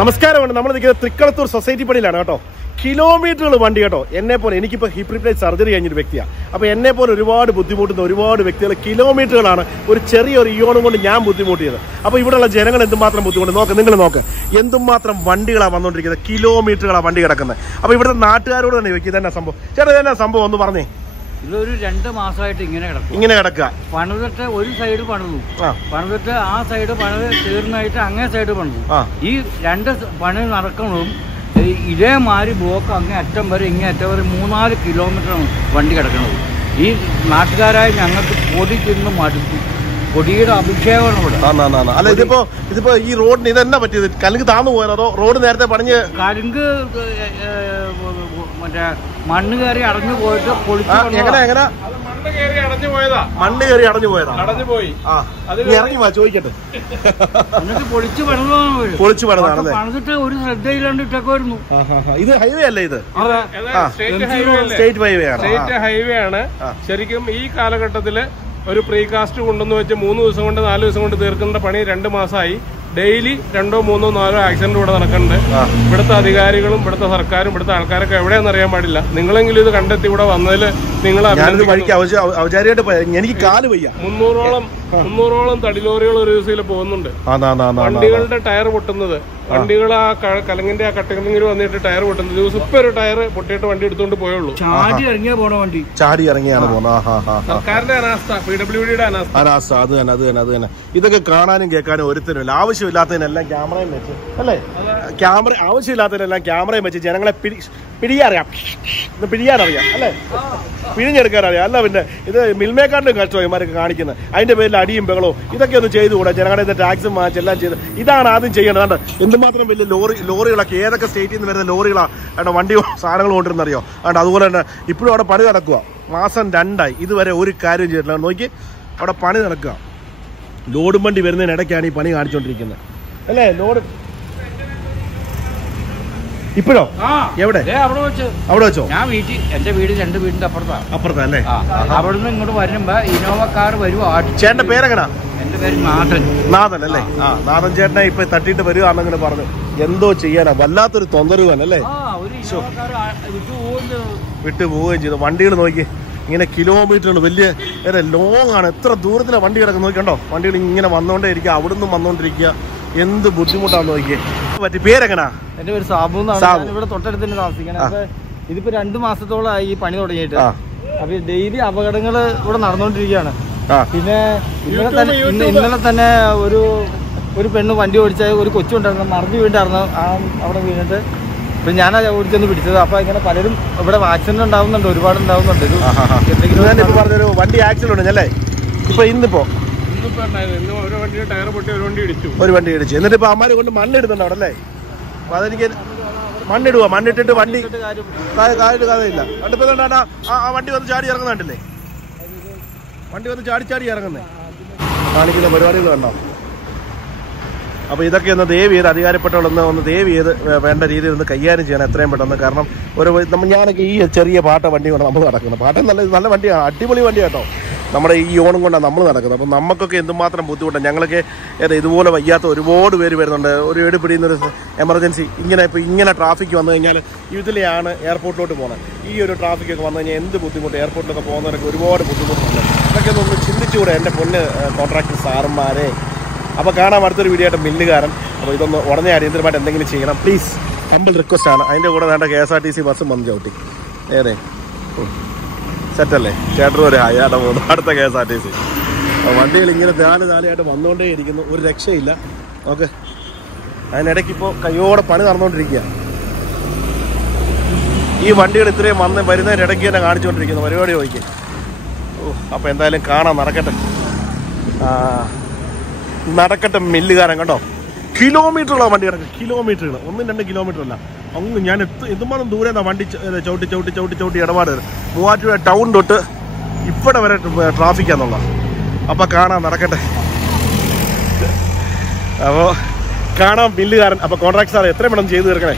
നമസ്കാരമുണ്ട്. നമ്മൾ നിൽക്കുന്നത് തൃക്കളത്തൂർ സൊസൈറ്റി പടിയിലാണ് കേട്ടോ. കിലോമീറ്ററുകൾ വണ്ടി കേട്ടോ. എന്നെ പോലെ എനിക്കിപ്പോൾ ഹിപ്പ് റീപ്ലേസ് സർജറി കഴിഞ്ഞൊരു വ്യക്തിയാണ്. അപ്പോൾ എന്നെ പോലെ ഒരുപാട് ബുദ്ധിമുട്ടുന്ന ഒരുപാട് വ്യക്തികൾ കിലോമീറ്ററുകളാണ് ഒരു ചെറിയൊരു ഇയോണും കൊണ്ട് ഞാൻ ബുദ്ധിമുട്ടിയത്. അപ്പോൾ ഇവിടെയുള്ള ജനങ്ങൾ എന്തുമാത്രം ബുദ്ധിമുട്ട് നോക്ക്, നിങ്ങൾ നോക്ക് എന്തുമാത്രം വണ്ടികളാണ് വന്നുകൊണ്ടിരിക്കുന്നത്, കിലോമീറ്ററുകളാണ് വണ്ടി കിടക്കുന്നത്. അപ്പോൾ ഇവിടുത്തെ നാട്ടുകാരോട് തന്നെ ചോദിക്കും ഇതെന്നാ സംഭവം, ചേട്ടാ ഇതെന്നാ സംഭവം ഒന്ന് പറഞ്ഞേ. ഇതൊരു 2 മാസമായിട്ട് ഇങ്ങനെ കിടക്കുക. പണിതിട്ട് ഒരു സൈഡ് പണിതു, പണിതിട്ട് ആ സൈഡ് പണിത് തീർന്നായിട്ട് അങ്ങേ സൈഡ് പണിതു. ഈ 2 പണി നടക്കുന്നതും ഇതേമാതിരി ബ്ലോക്ക് അങ്ങേ അറ്റം വരെ ഇങ്ങേ അറ്റം വരെ 3-4 കിലോമീറ്ററാണ് വണ്ടി കിടക്കുന്നത്. ഈ നാട്ടുകാരായ ഞങ്ങൾക്ക് പൊടി തിന്ന് മടുത്തു. പൊടിയുടെ അഭിഷേകമാണ് ഇവിടെ. അല്ല ഇതിപ്പോ ഈ റോഡിന് ഇതെന്നാ പറ്റിയത്? കലുങ്ക് താന്നു പോയാലോ അതോ റോഡ് നേരത്തെ പണിഞ്ഞ്? കലുങ്ക് മറ്റേ മണ്ണ് കയറി അടഞ്ഞു പോയിട്ട് പൊളിച്ചു. എങ്ങനെ മണ്ണ് കയറി അടഞ്ഞു പോയതാ? ഇറങ്ങി വാ ചോദിക്കട്ടെ. എന്നിട്ട് പൊളിച്ചു പണിതാണ്. പൊളിച്ചു പണിതാണ്. പണിതിട്ട് ഒരു ശ്രദ്ധയില്ലാണ്ട് ഇട്ടേക്കുമായിരുന്നു. ഇത് ഹൈവേ അല്ലേ? ഇത് സ്റ്റേറ്റ് ഹൈവേ ആണ്. ശരിക്കും ഈ കാലഘട്ടത്തില് ഒരു പ്രീകാസ്റ്റ് കൊണ്ടുവന്ന് വെച്ച് 3 ദിവസം കൊണ്ട് 4 ദിവസം കൊണ്ട് തീർക്കേണ്ട പണി 2 മാസമായി. ഡെയിലി 2, 3, 4 ആക്സിഡന്റ് ഇവിടെ നടക്കുന്നുണ്ട്. ഇവിടുത്തെ അധികാരികളും ഇവിടുത്തെ സർക്കാരും ഇവിടുത്തെ ആൾക്കാരൊക്കെ എവിടെയാണെന്ന് അറിയാൻ പാടില്ല. നിങ്ങളെങ്കിലും ഇത് കണ്ടെത്തി ഇവിടെ വന്നതിൽ നിങ്ങൾ എനിക്ക് കാല് വയ്യ. 300ഓളം തടിലോറികൾ ഒരു ദിവസം പോകുന്നുണ്ട്. വണ്ടികളുടെ ടയർ പൊട്ടുന്നത്, വണ്ടികൾ ആ കലങ്ങിന്റെ ആ കട്ടകലിങ്ങിൽ വന്നിട്ട് ടയർ പൊട്ടുന്നത്. ദിവസം ഇപ്പൊ ഒരു ടയർ പൊട്ടിയിട്ട് വണ്ടി എടുത്തുകൊണ്ട് പോയുള്ളൂ. ചാടി ഇറങ്ങിയാ പോണ വണ്ടി, ചാടി ഇറങ്ങിയാണ് പോകുന്നത്. സർക്കാരിന്റെ അനാസ്ഥ, PWDയുടെ അനാസ്ഥ. അത് തന്നെ. ഇതൊക്കെ കാണാനും കേൾക്കാനും ഒരുത്തരുമില്ല. ആവശ്യമില്ലാത്തതിനെല്ലാം ക്യാമറയും വെച്ച് അല്ലേ, ആവശ്യമില്ലാത്തതിനെല്ലാം ക്യാമറയും വെച്ച് ജനങ്ങളെ പിടിയാറിയാം അല്ലേ, പിഴിഞ്ഞെടുക്കാനറിയാം. അല്ല പിന്നെ ഇത് മിൽമേക്കാരുടെ കഷ്ടമായി ഇമാരൊക്കെ കാണിക്കുന്നത്. അതിന്റെ പേരിൽ അടിയും ബഹളവും ഇതൊക്കെ ഒന്ന് ചെയ്തുകൂടാ? ജനങ്ങളുടെ ടാക്സും മാച്ച് എല്ലാം ചെയ്ത് ഇതാണ് ആദ്യം ചെയ്യേണ്ടത്. എന്തുമാത്രം വലിയ ലോറികളൊക്കെ ഏതൊക്കെ സ്റ്റേറ്റിൽ നിന്ന് വരുന്ന ലോറികളാണ് വണ്ടി സാധനങ്ങൾ കൊണ്ടിരുന്നറിയോ? അതുപോലെ തന്നെ ഇപ്പോഴും അവിടെ പണി നടക്കുക. മാസം 2ആയി ഇതുവരെ ഒരു കാര്യം ചെയ്തിട്ടില്ല. നോക്കി അവിടെ പണി നടക്കുക. ലോഡും വണ്ടി വരുന്നതിനിടയ്ക്കാണ് ഈ പണി കാണിച്ചുകൊണ്ടിരിക്കുന്നത് അല്ലേ? ലോഡ് ഇപ്പോഴോ എവിടെ? അവിടെ വെച്ചോ? ഞാൻ വീട്ടിൽ, എന്റെ വീട് 2 വീടിന്റെ അപ്പുറത്താ അല്ലേ? അവിടുന്ന് ഇങ്ങോട്ട് വരുമ്പോ ഇനോവ കാർ വരുവോ? ചേട്ടന്റെ പേരെങ്ങനാ? എന്റെ പേര് നാഥൻ അല്ലേ? നാഥൻ ചേട്ടനെ ഇപ്പൊ തട്ടിയിട്ട് വരുവാണെന്നിങ്ങനെ പറഞ്ഞു. എന്തോ ചെയ്യാനാ, വല്ലാത്തൊരു തൊന്തരുവാൻ അല്ലേ? വിട്ടു പോവുകയും ചെയ്തു. വണ്ടികൾ നോക്കി ഇങ്ങനെ കിലോമീറ്ററാണ്, വലിയ ലോങ് ആണ്. എത്ര ദൂരത്തിലാണ് വണ്ടി കിടക്കുന്നത് നോക്കിക്കണ്ടോ? വണ്ടികൾ ഇങ്ങനെ വന്നോണ്ടേ ഇരിക്കുക, അവിടുന്ന് വന്നോണ്ടിരിക്കുക. എന്ത് ബുദ്ധിമുട്ടാന്ന് നോക്കിയേ. പറ്റി പേരെങ്ങനാ? എന്റെ പേര് സാബു. ഇവിടെ തൊട്ടടുത്ത് തന്നെ താമസിക്കണം. ഇതിപ്പോ 2 മാസത്തോളമായി ഈ പണി തുടങ്ങിയിട്ട്. അപ്പൊ ഡെയിലി അപകടങ്ങൾ ഇവിടെ നടന്നുകൊണ്ടിരിക്കുകയാണ്. പിന്നെ ഇന്നലെ തന്നെ ഒരു പെണ്ണ് വണ്ടി ഓടിച്ച ഒരു കൊച്ചുണ്ടായിരുന്നു, മറിഞ്ഞു വീണ്ടായിരുന്നു. അവിടെ വീണിട്ട് ഇപ്പൊ ഞാനാ ഓടിച്ചൊന്ന് പിടിച്ചത്. അപ്പൊ ഇങ്ങനെ പലരും ഇവിടെ ആക്സിഡന്റ് ഉണ്ടാവുന്നുണ്ട്, ഒരുപാട് ഉണ്ടാവുന്നുണ്ട്. പറഞ്ഞൊരു വണ്ടി ആക്സിഡന്റ് അല്ലേ ഇപ്പൊ? ഇന്നിപ്പോ ഒരു വണ്ടി ഇടിച്ചു. എന്നിട്ട് ഇപ്പൊ അമ്മാരെ കൊണ്ട് മണ്ണിടുന്നുണ്ട് അവിടെ അല്ലേ? അപ്പൊ അതെനിക്ക് മണ്ണിട്ടിട്ട് വണ്ടി കഥയില്ല. കണ്ടിപ്പോ ആ വണ്ടി വന്ന് ചാടി ഇറങ്ങുന്നുണ്ടല്ലേ? വണ്ടി വന്ന് ചാടി ഇറങ്ങുന്നേ കാണിക്കുന്ന പരിപാടികൾ കണ്ടോ? അപ്പോൾ ഇതൊക്കെ ഒന്ന് ദയവ് ചെയ്ത് അധികാരപ്പെട്ടവളൊന്ന് ദയവ് ചെയ്ത് വേണ്ട രീതിയിൽ ഒന്ന് കൈകാര്യം ചെയ്യണം എത്രയും പെട്ടെന്ന്. കാരണം ഞാനൊക്കെ ഈ ചെറിയ പാട്ട വണ്ടി കൊണ്ട് നമ്മൾ നടക്കുന്നത്. പാട്ടം നല്ല വണ്ടിയാണ്, അടിപൊളി വണ്ടി കേട്ടോ. നമ്മുടെ ഈ ഓണം കൊണ്ടാണ് നമ്മൾ നടക്കുന്നത്. അപ്പം നമുക്കൊക്കെ എന്തുമാത്രം ബുദ്ധിമുട്ടാണ്. ഞങ്ങളൊക്കെ ഇതുപോലെ വയ്യാത്ത ഒരുപാട് പേര് വരുന്നുണ്ട്. ഒരു ഏട് പിടിയുന്നൊരു എമർജൻസി ഇങ്ങനെ ട്രാഫിക് വന്നു കഴിഞ്ഞാൽ ഇതിലെയാണ് എയർപോർട്ടിലോട്ട് പോകുന്നത്. ഈ ഒരു ട്രാഫിക്കൊക്കെ വന്നു കഴിഞ്ഞാൽ എന്ത് ബുദ്ധിമുട്ട്, എയർപോർട്ടിലൊക്കെ പോകുന്നവരൊക്കെ ഒരുപാട് ബുദ്ധിമുട്ടുണ്ട്. ഇതൊക്കെ ഒന്ന് ചിന്തിച്ചുകൂടെ എൻ്റെ പൊന്ന് കോൺട്രാക്ടർ സാറന്മാരെ? അപ്പോൾ കാണാം അടുത്തൊരു വീഡിയോ ആയിട്ട് മില്ലുകാരൻ. അപ്പോൾ ഇതൊന്ന് ഉടനെ അടിയന്തരമായിട്ട് എന്തെങ്കിലും ചെയ്യണം പ്ലീസ്, ഹമ്പിൾ റിക്വസ്റ്റ് ആണ്. അതിൻ്റെ കൂടെ വേണ്ട KSRTC ബസ്സും വന്ന് ചവിട്ടി സെറ്റല്ലേ? ചേട്ടനും ഒരു ഹയാടെ പോകുന്നു അടുത്ത KSRTC. വണ്ടികൾ ഇങ്ങനെ താലായിട്ട് വന്നുകൊണ്ടേ ഇരിക്കുന്നു, ഒരു രക്ഷയില്ല. ഓക്കെ, അതിനിടയ്ക്ക് ഇപ്പോൾ കയ്യോടെ പണി നടന്നുകൊണ്ടിരിക്കുക. ഈ വണ്ടികൾ ഇത്രയും വരുന്നതിനിടയ്ക്ക് തന്നെ കാണിച്ചുകൊണ്ടിരിക്കുന്നു പരിപാടി നോക്കി. അപ്പോൾ എന്തായാലും കാണാം, നടക്കട്ടെ മില്ലുകാരൻ കണ്ടോ? കിലോമീറ്ററുള്ള വണ്ടി കിടക്കുക, കിലോമീറ്ററുകൾ, 1-2 കിലോമീറ്റർ അല്ല. അങ്ങ് ഞാൻ എന്തുമാത്രം ദൂരെ വണ്ടി ചവിട്ടി ഇടപാട്. മൂവാറ്റുപുഴ ടൗൺ തൊട്ട് ഇവിടെ വരെ ട്രാഫിക്കാന്നുള്ള. അപ്പോൾ കാണാം, നടക്കട്ടെ. അപ്പോൾ കാണാം മില്ലുകാരൻ. അപ്പോൾ കോൺട്രാക്ട് സാർ എത്രയും പെട്ടെന്ന് ചെയ്തു തീർക്കണേ.